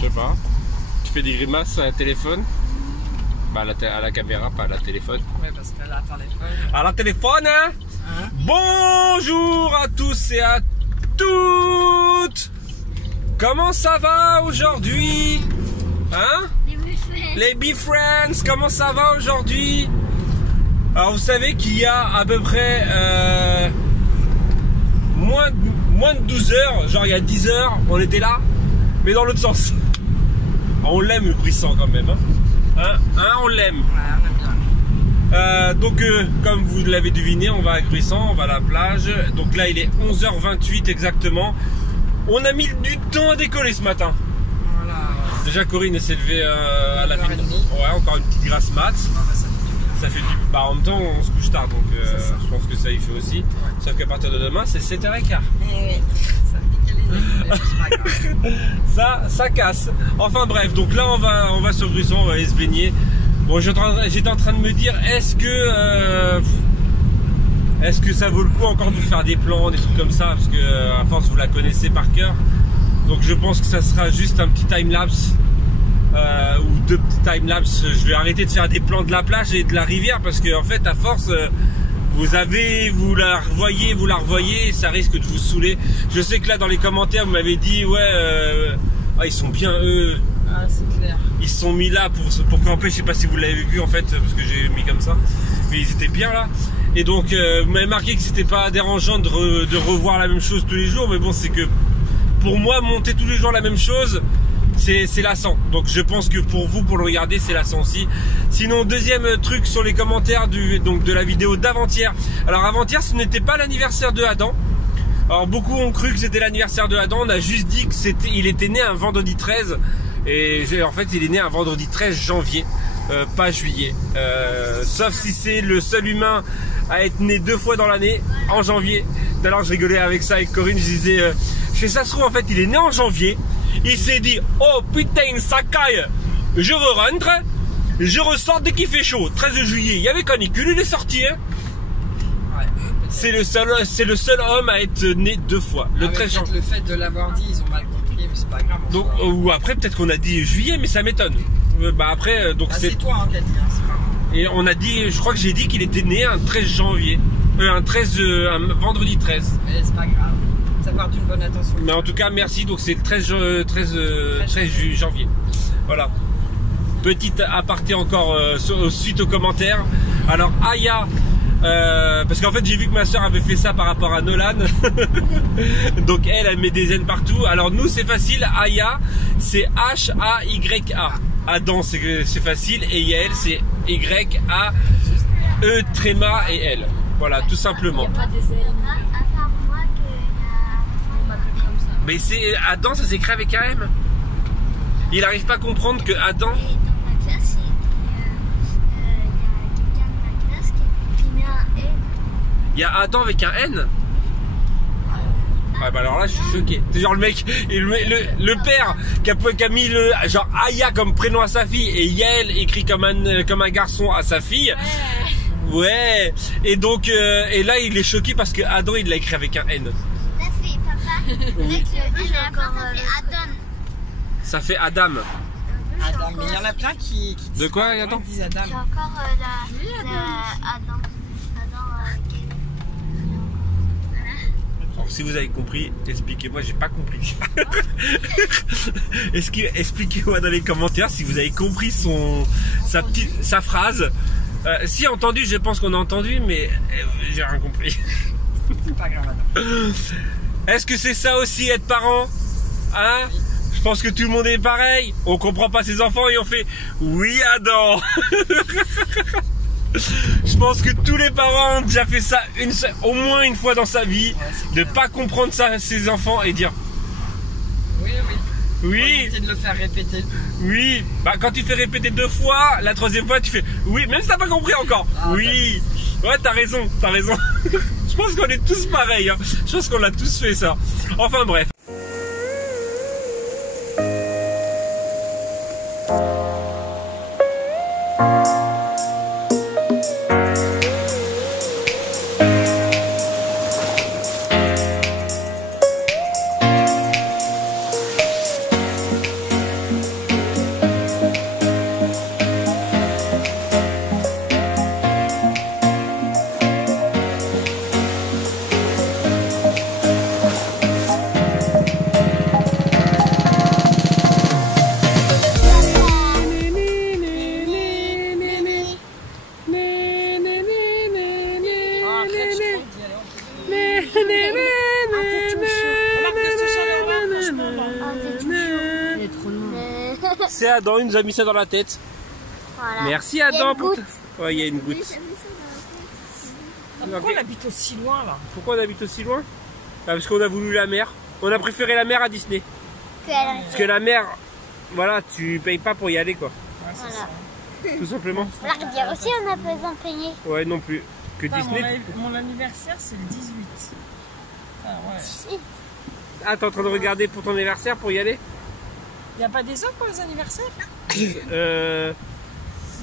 Je sais pas. Tu fais des grimaces à la téléphone? Bah à la caméra, pas à la téléphone. Ouais, parce qu'à la téléphone. À la téléphone, hein? Bonjour à tous et à toutes. Comment ça va aujourd'hui? Hein? Les B-Friends, comment ça va aujourd'hui? Alors vous savez qu'il y a à peu près moins de 12 heures, genre il y a 10 heures, on était là, mais dans l'autre sens. On l'aime le Gruissan quand même, hein, on l'aime. Ouais, on aime bien. Donc comme vous l'avez deviné, on va à Gruissan, on va à la plage. Donc là il est 11h28 exactement. On a mis du temps à décoller ce matin. Voilà. Déjà Corinne s'est levée à la ville. Ouais, encore une petite grasse mat. Ça fait du... Bah en même temps on se couche tard donc je pense que ça y fait aussi. Ouais. Sauf qu'à partir de demain c'est 7h15. Oui, ça pique les yeux, ça casse. Enfin bref, donc là on va sur Gruissan, on va aller se baigner. Bon, j'étais en train de me dire est-ce que ça vaut le coup encore de faire des plans, des trucs comme ça, parce que à force vous la connaissez par cœur. Donc je pense que ça sera juste un petit time-lapse. Ou deux petits time-lapse. Je vais arrêter de faire des plans de la plage et de la rivière parce que en fait à force vous la revoyez et ça risque de vous saouler. Je sais que là dans les commentaires vous m'avez dit ouais ils sont bien eux. Ah c'est clair. Ils se sont mis là pour camper, je sais pas si vous l'avez vu en fait parce que j'ai mis comme ça. Mais ils étaient bien là. Et donc vous m'avez marqué que c'était pas dérangeant de revoir la même chose tous les jours, mais bon c'est que pour moi monter tous les jours la même chose c'est lassant, donc je pense que pour vous, pour le regarder, c'est lassant aussi. Sinon, deuxième truc sur les commentaires de la vidéo d'avant-hier. Alors avant-hier, ce n'était pas l'anniversaire de Adam. Alors beaucoup ont cru que c'était l'anniversaire de Adam. On a juste dit que il était né un vendredi 13 et en fait il est né un vendredi 13 janvier, pas juillet. Sauf si c'est le seul humain à être né 2 fois dans l'année, en janvier. D'ailleurs je rigolais avec ça avec Corinne, je disais ça se trouve en fait il est né en janvier. Il s'est dit oh putain ça caille, je rentre, je ressors dès qu'il fait chaud. 13 juillet, il y avait canicule, il est sorti hein. Ouais, c'est le seul homme à être né 2 fois. Le 13 janvier. Le fait de l'avoir dit, ils ont mal compris, mais c'est pas grave. Donc ou après peut-être qu'on a dit juillet, mais ça m'étonne. Bah après donc c'est toi hein, qui a dit, hein, c'est pas moi. Et on a dit, je crois que j'ai dit qu'il était né un 13 janvier, un vendredi 13. Mais c'est pas grave. Savoir d'une bonne attention. Mais en tout cas merci, donc c'est le 13 janvier. Voilà. Petite aparté encore suite aux commentaires. Alors Aya, parce qu'en fait j'ai vu que ma soeur avait fait ça par rapport à Nolan. Donc elle met des N partout. Alors nous c'est facile, Aya c'est H-A-Y-A. Adam c'est facile et Yael c'est Y-A-E tréma et L. Voilà tout simplement. Il n'y a pas des L. Mais c'est Adam, ça s'écrit avec un M. Il n'arrive pas à comprendre que Adam. Dans ma classe, il y a quelqu'un de ma classe qui met un N. Il y a Adam avec un N. Ouais, bah alors là, je suis choqué. C'est genre le mec, le père qui a mis le genre Aya comme prénom à sa fille et Yael écrit comme un garçon à sa fille. Ouais. Et donc, et là, il est choqué parce que Adam, il l'a écrit avec un N. Oui. Ça fait Adam. Adam, mais il y en a plein qui de quoi Adam? Disent Adam. J'ai encore Adam. Alors, si vous avez compris, expliquez-moi, j'ai pas compris. Expliquez-moi dans les commentaires si vous avez compris sa phrase. Si entendu, je pense qu'on a entendu, mais j'ai rien compris. C'est pas grave Adam. Est-ce que c'est ça aussi être parent? Hein? Je pense que tout le monde est pareil. On comprend pas ses enfants et on fait oui Adam. Je pense que tous les parents ont déjà fait ça au moins une fois dans sa vie, de pas comprendre ses enfants et dire oui. Oui. De le faire répéter. Oui. Bah quand tu fais répéter 2 fois, la 3e fois tu fais oui, même si t'as pas compris encore. Ah, oui. Ouais, t'as raison. Je pense qu'on est tous pareils. Hein. Je pense qu'on a tous fait ça. Enfin bref. C'est Adam, il nous a mis ça dans la tête. Voilà. Merci Il y a Adam une pour... goutte. Ouais, il y a une Oui, goutte. ça met ça dans la tête. Pourquoi on habite aussi loin là? Pourquoi on habite aussi loin? Parce qu'on a voulu la mer. On a préféré la mer à Disney. Parce que la mer, voilà, tu payes pas pour y aller quoi. Ouais, c'est Voilà. ça. Tout simplement. La rivière aussi, on a besoin de payer. Ouais, non plus. Que Putain, Disney. mon anniversaire c'est le 18. Ah ouais. Si. Ah, t'es en train de regarder pour ton anniversaire pour y aller? Y a pas des offres pour les anniversaires?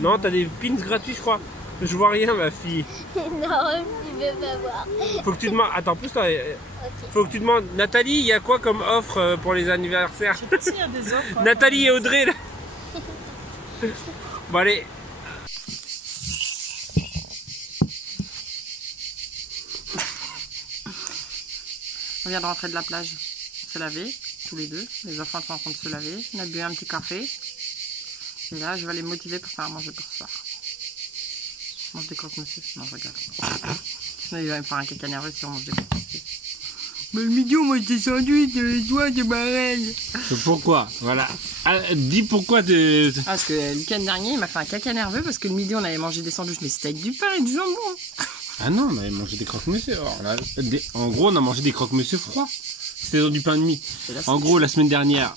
Non, t'as des pins gratuits, je crois. Je vois rien, ma fille. Non, tu veux pas voir. Faut que tu demandes. Attends, en plus, toi, Ok. faut que tu demandes. Nathalie, il y a quoi comme offre pour les anniversaires? Je sais pas s'il y a des offres. Nathalie et Audrey, là. Bon, allez. On vient de rentrer de la plage, se laver, tous les deux. Les enfants sont en train de se laver. On a bu un petit café. Et là, je vais les motiver pour faire à manger pour ce soir. Je mange des croque-monsieur. Non, je regarde. Sinon, il va me faire un caca nerveux si on mange des croque-monsieur. Mais le midi, on mange des sandwichs, toi, c'est pareil. Pourquoi? Voilà. Ah, dis pourquoi de. Parce que le week-end dernier, il m'a fait un caca nerveux parce que le midi, on avait mangé des sandwichs, mais c'était avec du pain et du jambon. Ah non, on avait mangé des croque-monsieur. Alors là, en gros, on a mangé des croque-monsieur froids. C'était dans du pain de mie. Et là, En gros, la semaine dernière,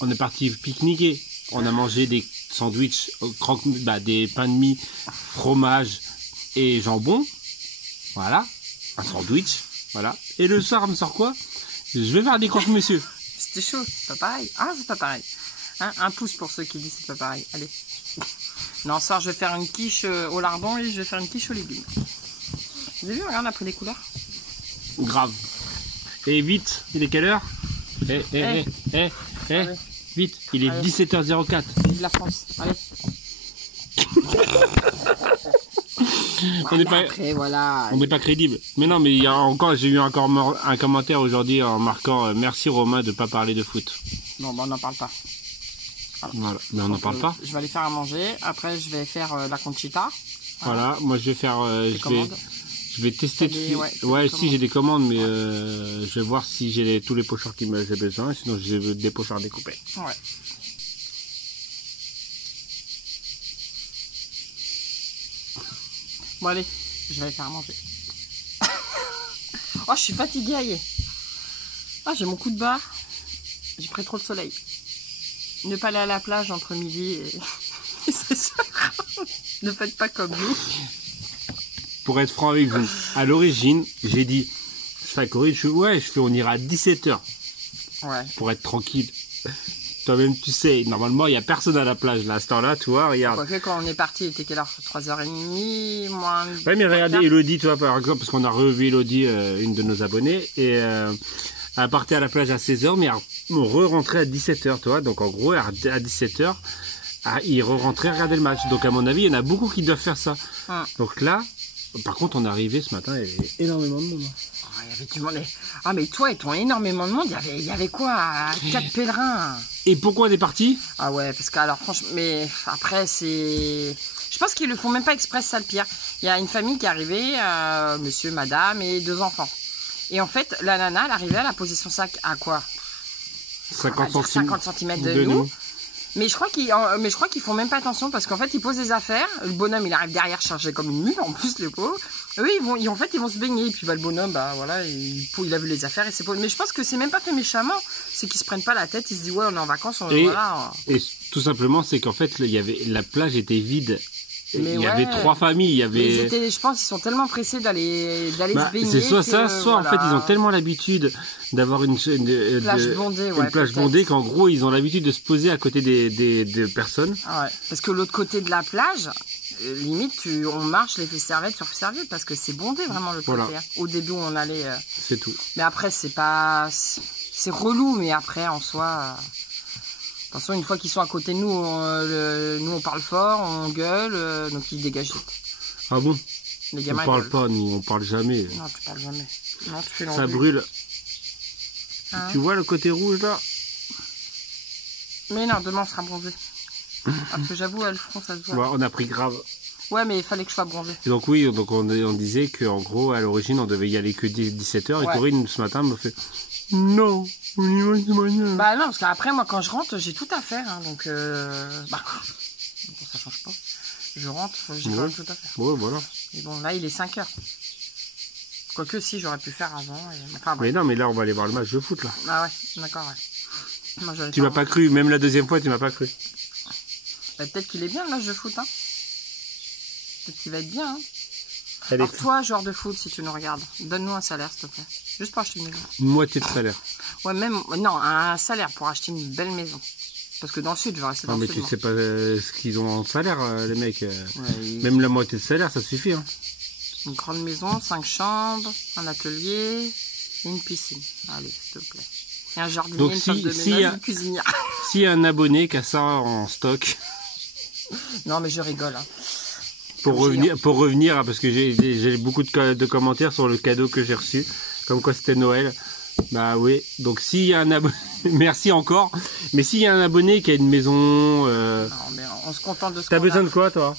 on est parti pique-niquer. On a mangé des sandwichs, des pains de mie, fromage et jambon. Voilà. Un sandwich. Voilà. Et le soir, on me sort quoi? Je vais faire des croque-monsieur. c'était chaud, c'est pas pareil. Ah, c'est pas pareil. Hein, un pouce pour ceux qui disent c'est pas pareil. Allez. Non, ce soir, je vais faire une quiche au lardon et je vais faire une quiche aux légumes. Vous avez vu, regarde, on a pris des couleurs. Grave. Et vite, il est quelle heure? Allez. Vite, il est Allez. 17h04. Vive la France. Allez. On n'est pas, Après, voilà. on n'est pas crédible. Mais non, mais il y a encore, j'ai eu encore un commentaire aujourd'hui en marquant merci Romain de pas parler de foot. Bon, bah, on n'en parle pas. Voilà, mais on n'en parle pas. Je vais aller faire à manger. Après, je vais faire la conchita. Voilà, moi je vais faire, commandes. je vais tester T'as des- dessus. ouais, Ouais, des si commandes. j'ai des commandes, mais je vais voir si j'ai tous les pochoirs qui me j'ai besoin. Sinon, j'ai des pochoirs découpés. Ouais. Bon, allez, je vais aller faire à manger. Oh, je suis fatiguée, aïe. Ah, j'ai mon coup de barre. J'ai pris trop de soleil. Ne pas aller à la plage entre midi et 16h. Ne faites pas comme nous. Pour être franc avec vous, à l'origine, j'ai dit, je fais Corinne, on ira à 17h Ouais. pour être tranquille. Toi-même, tu sais, normalement, il n'y a personne à la plage là, à ce temps-là, tu vois, regarde. Quoique, quand on est parti, il était quelle heure? 3h30, moins. Ouais, mais regardez, Elodie, tu vois, par exemple, parce qu'on a revu Elodie, une de nos abonnés, et elle partait à la plage à 16h, mais on re-rentrait à 17h, tu vois. Donc, en gros, à 17h, ils re-rentraient regarder le match. Donc, à mon avis, il y en a beaucoup qui doivent faire ça. Hum. Donc là, par contre, on est arrivé ce matin, il y avait énormément de monde. Oh, il y avait du monde. Ah, mais toi, et ton énormément de monde, il y avait quoi? 4 pèlerins. Et pourquoi on est parti? Ah ouais, parce que alors franchement, mais après c'est, je pense qu'ils le font même pas exprès, c'est ça le pire. Il y a une famille qui est arrivée, monsieur, madame et 2 enfants. Et en fait, la nana, elle arrivait, elle a posé son sac à quoi? 50 cm de nous. Mais je crois qu'ils font même pas attention parce qu'en fait ils posent des affaires. Le bonhomme il arrive derrière chargé comme une mule en plus les pauvres. Eux ils vont se baigner et puis bah le bonhomme bah voilà il a vu les affaires et c'est pas. Mais je pense que c'est même pas fait méchamment. C'est qu'ils se prennent pas la tête. Ils se disent ouais on est en vacances voilà. Et tout simplement c'est qu'en fait la plage était vide. Mais il y avait 3 familles. Il y avait. Je pense qu'ils sont tellement pressés d'aller se baigner. C'est soit que, ça, soit voilà. en fait ils ont tellement l'habitude d'avoir une plage bondée, ouais, plage peut-être. bondée qu'en gros ils ont l'habitude de se poser à côté des personnes. Ouais, parce que l'autre côté de la plage, limite on marche les serviettes sur serviettes parce que c'est bondé vraiment le côté. Voilà. Hein. Au début où on allait. C'est tout. Mais après c'est relou, mais après en soi. De toute façon, une fois qu'ils sont à côté de nous, nous on parle fort, on gueule, donc ils dégagent vite. Ah bon? Les On gamins parle gueulent. pas, nous on parle jamais. Non, tu parles jamais. Non, tu fais Ça l'envie. brûle. Hein? Tu vois le côté rouge là? Mais non, demain on sera bronzé. Parce que j'avoue, le front ça se voit. Ouais, on a pris grave. Ouais, mais il fallait que je sois bronzé. Et donc oui, donc on disait qu'en gros à l'origine on devait y aller que 17h et Ouais. Corinne ce matin me fait non. Bah non, parce qu'après, moi, quand je rentre, j'ai tout à faire. Hein, donc, bah, ça change pas. Je rentre, j'ai quand même tout à faire. Ouais, voilà. Et bon, là, il est 5 heures. Quoique, si, j'aurais pu faire avant. Enfin, Mais non, mais là, on va aller voir le match de foot, là. Ah ouais, d'accord, ouais. Moi, Tu m'as pas cru, même la deuxième fois, tu m'as pas cru. Bah, peut-être qu'il est bien, le match de foot. Hein. Peut-être qu'il va être bien. Hein. Allez, Alors, toi, joueur de foot, si tu nous regardes, donne-nous un salaire, s'il te plaît. Juste pour acheter une maison. une moitié de salaire. Ouais, même, non, un salaire pour acheter une belle maison. Parce que dans le sud, je vais rester dans Non, le mais sud. tu sais pas ce qu'ils ont en salaire, les mecs. Ouais, Même la moitié de salaire, ça suffit. Hein. une grande maison, 5 chambres, un atelier et une piscine. Allez, s'il te plaît. Et un jardinier, Donc, une femme de ménage, une cuisinière. S'il y a un abonné qui a ça en stock, Non, mais je rigole. Hein. pour revenir, parce que j'ai beaucoup de commentaires sur le cadeau que j'ai reçu, comme quoi c'était Noël. Bah oui, donc s'il y a un abonné, merci encore, mais s'il y a un abonné qui a une maison... Non, mais on se contente de ce qu'on T'as a. besoin de quoi, toi?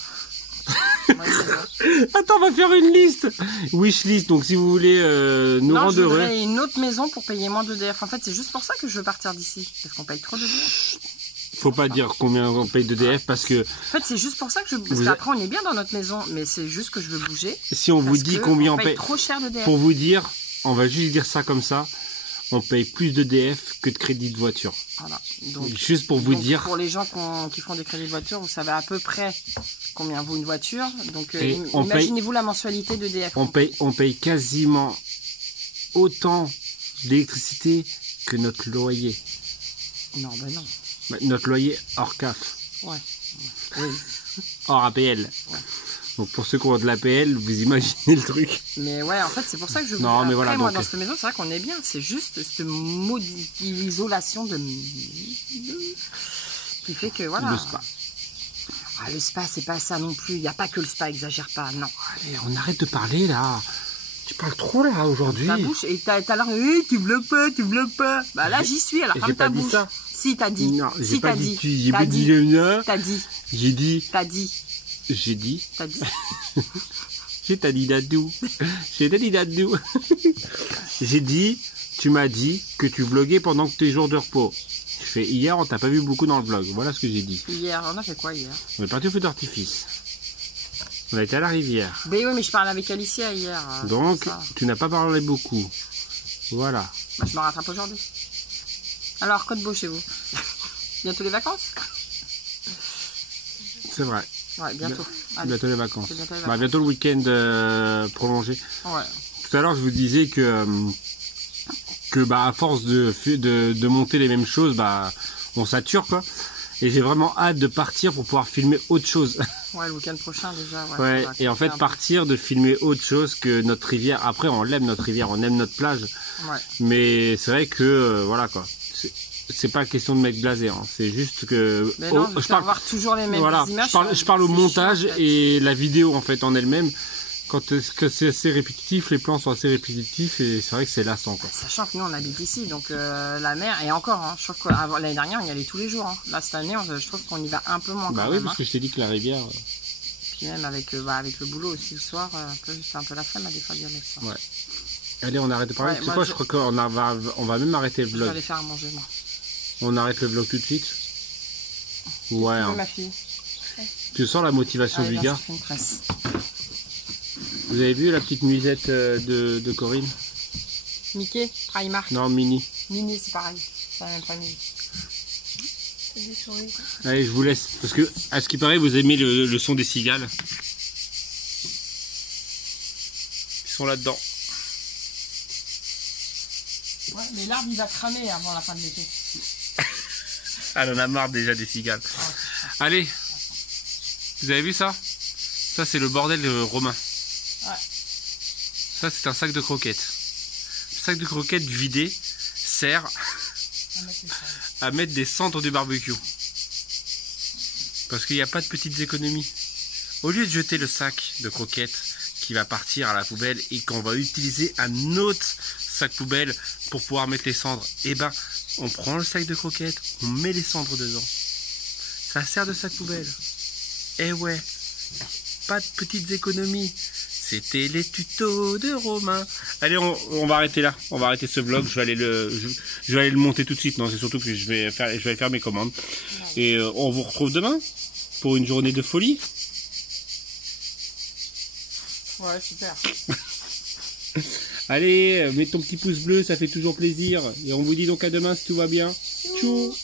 Moi, une maison. Attends, on va faire une liste. Wishlist, donc si vous voulez nous Non, rendre je heureux. voudrais une autre maison pour payer moins d'EDF. En fait, c'est juste pour ça que je veux partir d'ici. Parce qu'on paye trop d'EDF. Faut pas dire combien on paye d'EDF parce que En fait, c'est juste pour ça que je... Parce qu'après, on est bien dans notre maison. Mais c'est juste que je veux bouger. si on vous Parce dit que combien on on paye... trop cher d'EDF. Pour vous dire, on va juste dire ça comme ça, on paye plus d'EDF que de crédit de voiture. Voilà. Donc, Juste pour vous dire... Pour les gens qui font des crédits de voiture, vous savez à peu près combien vaut une voiture. Donc, Et on imaginez-vous la mensualité d'EDF. On paye quasiment autant d'électricité que notre loyer. Non, ben non. Bah, notre loyer hors CAF, Ouais. Oui. hors APL. Ouais. Donc pour ceux qui ont de l'APL, vous imaginez le truc. Mais ouais, en fait, c'est pour ça que je Non, voulais. mais voilà, Après, moi, donc- dans cette maison, c'est vrai qu'on est bien. C'est juste cette isolation de... qui fait que, voilà. Le spa. Ah, le spa, c'est pas ça non plus. Il n'y a pas que le spa, exagère pas, non. Allez, on arrête de parler là. Tu parles trop là aujourd'hui. Ta bouche, et t'as l'air, tu bloques pas. Bah là, j'y suis, alors J'ai ferme pas ta dit bouche. ça. Si, t'as dit. Non, j'ai Si, pas t'as dit. dit. J'ai T'as pas dit. dit le T'as dit. J'ai dit. T'as dit. J'ai dit. T'as dit. J'ai t'as dit dadou. J'ai t'as dit dadou. J'ai dit. Tu m'as dit que tu vloguais pendant que tes jours de repos. Je fais hier, on t'a pas vu beaucoup dans le vlog. Voilà ce que j'ai dit. Hier, on a fait quoi hier? On est parti au feu d'artifice. On a été à la rivière. Ben oui, mais je parlais avec Alicia hier. Donc, c'est ça. tu n'as pas parlé beaucoup. Voilà. Bah, je me rattrape aujourd'hui. Alors, Côte-Beau chez vous. Bientôt les vacances? C'est vrai. Ouais, bientôt. Allez. Bientôt les vacances. C'est bientôt les Bah, vacances. bientôt le week-end prolongé. Ouais. Tout à l'heure, je vous disais que bah, à force de monter les mêmes choses, bah, on sature, quoi. Et j'ai vraiment hâte de partir pour pouvoir filmer autre chose. Ouais, le week-end prochain déjà. Ouais, Ouais, on va et en fait, un peu. partir de filmer autre chose que notre rivière. Après, on l'aime notre rivière, on aime notre plage. Ouais. Mais c'est vrai que, voilà, quoi. C'est pas question de mec blasé, hein. C'est juste que... Mais non, je parle, voir toujours les mêmes voilà, images. je parle au c'est montage chiant, en fait. et la vidéo, en fait, en elle-même. Quand c'est assez répétitif, les plans sont assez répétitifs et c'est vrai que c'est lassant, quoi. Sachant que nous on habite ici, donc la mer, et encore, hein, je trouve que l'année dernière on y allait tous les jours. Hein. Là cette année, je trouve qu'on y va un peu moins Bah quand oui, même. parce que je t'ai dit que la rivière... Puis même avec le boulot aussi le soir, c'est un peu la flemme à des fois d'y aller le soir. Ouais. Allez, on arrête de parler. Ouais, C'est moi, quoi, je- je crois qu'on va même arrêter le Je vais vlog. aller faire à manger moi. On arrête le vlog tout de suite. Ouais. Oui, Hein. ma fille. Tu sens la motivation Allez, du viens, gars. je te fais une tresse. Vous avez vu la petite nuisette de Corinne? Mickey, Primark, Non, Mini. Mini c'est pareil, c'est la même famille. C'est des souris. Allez, je vous laisse. Parce que, à ce qui paraît, vous aimez le son des cigales. Ils sont là-dedans. Ouais, mais l'arbre il va cramer avant la fin de l'été. Ah, elle en a marre déjà des cigales. Allez, vous avez vu ça? Ça, c'est le bordel romain. Ouais. Ça, c'est un sac de croquettes. Le sac de croquettes vidé sert à mettre des cendres du barbecue. Parce qu'il n'y a pas de petites économies. Au lieu de jeter le sac de croquettes qui va partir à la poubelle et qu'on va utiliser un autre sac poubelle pour pouvoir mettre les cendres, eh ben, on prend le sac de croquettes, on met les cendres dedans. Ça sert de sac poubelle. Eh ouais, pas de petites économies. C'était les tutos de Romain. Allez, on va arrêter là. On va arrêter ce vlog. Je vais aller le monter tout de suite. Non, c'est surtout que je vais faire mes commandes. Et on vous retrouve demain pour une journée de folie. Ouais, super. Allez, mets ton petit pouce bleu, ça fait toujours plaisir. Et on vous dit donc à demain si tout va bien. Tchou.